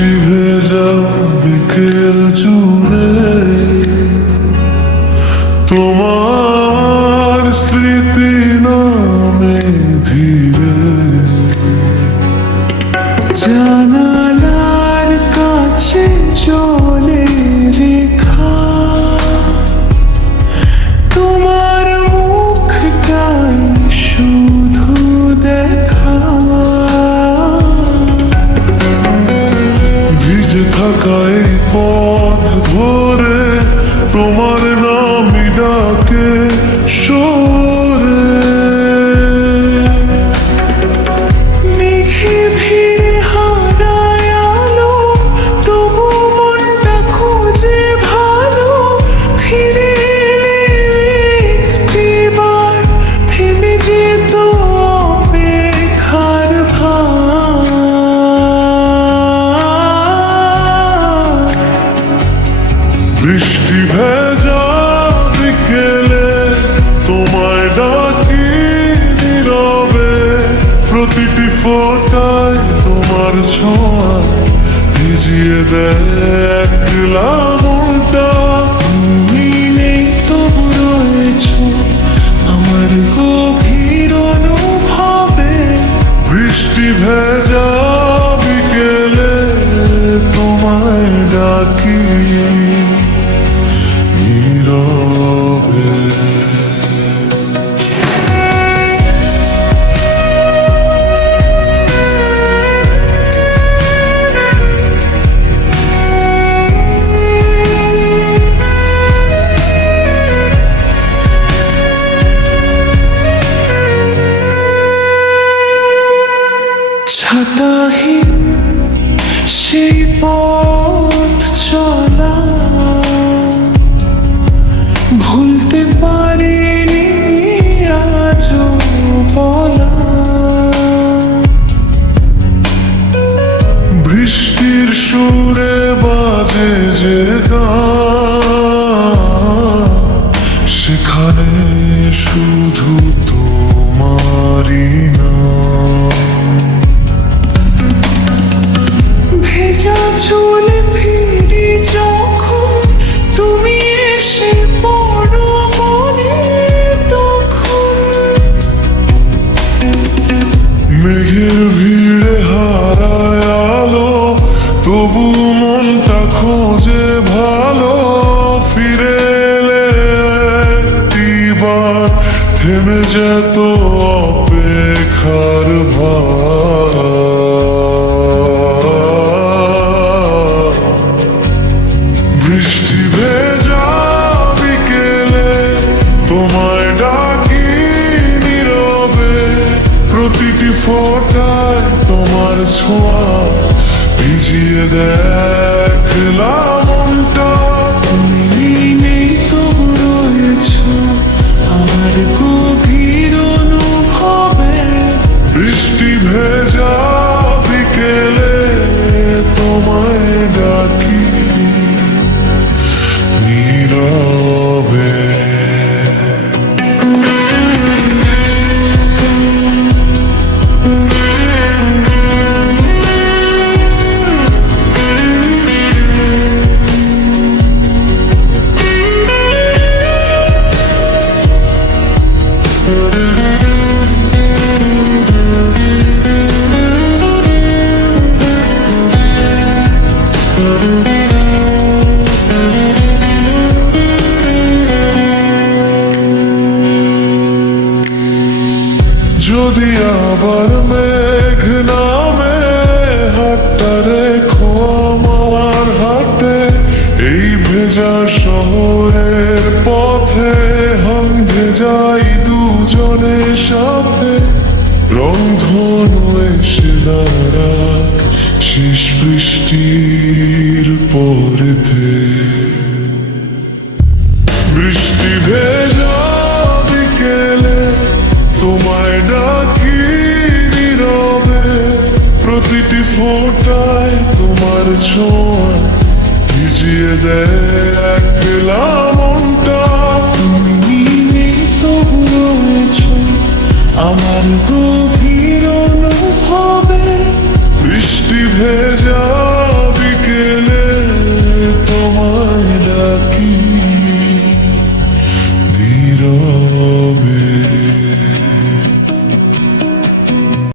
বৃষ্টি ভেজা বিকেল জুড়ে তোমার স্মৃতি নামে ধীরে জানালার কাছে জলে রেখা তোমার মুখটাই শুধু দেখা। ভিজে থাকা এই পথ ধরে তোমার নামই ডাকে সরে। মেঘে ভিড়ে হারায় আলো, তবু মনটা খোঁজে ভালো। ফিরে এলে একটিবার থেমে যেত অপেক্ষার ভার। বৃষ্টি ভেজা বিকেলে তোমায় ডাকি নীরবে, প্রতিটি ফোঁটায় তোমার ছোঁয়া ভিজিয়ে দেয় একলা মনটা। তুমি নেই তবু রয়েছো আমার গভীর অনুভবে। বৃষ্টি ভেজা বিকেলে তোমায় ডাকি নীরবে। ছাতাহীন সেই পথ চলা ভুলতে পারিনি আজও বলা। বৃষ্টির সুরে বাজে যে গান, সেখানে শুধু তোমারই নাম। ভেজা চুলে ফিরি যখন তুমি এসে পড়ো মনে তখন। মেঘের ভিড়ে হারায় আলো, তবু মনটা খোঁজে ভালো। ফিরে এলে একটিবার থেমে যেত অপেক্ষার ভার। বৃষ্টি ভেজা বিকেলে তোমায় ডাকি নীরবে, প্রতিটি ফোঁটায় তোমার ছোঁয়া ভিজিয়ে দেয় একলা মনটা। তুমি নেই তবু রয়েছো আমার গভীর অনুভবে। বৃষ্টি ভেজা বিকেলে তোমায় ডাকি নীরবে। যদি আবার মেঘ নামে হাতটা রেখো আমার হাতে, এই ভেজা শহরের পথে হাঁটতে যাই দুজনের সাথে। রংধনু এসে দাঁড়াক শেষ বৃষ্টির পরেতে। বৃষ্টি ভেজা বিকেলে তোমায় ডাকি নীরবে, প্রতিটি ফোঁটায় তোমার ছোঁয়া ভিজিয়ে দেয় একলা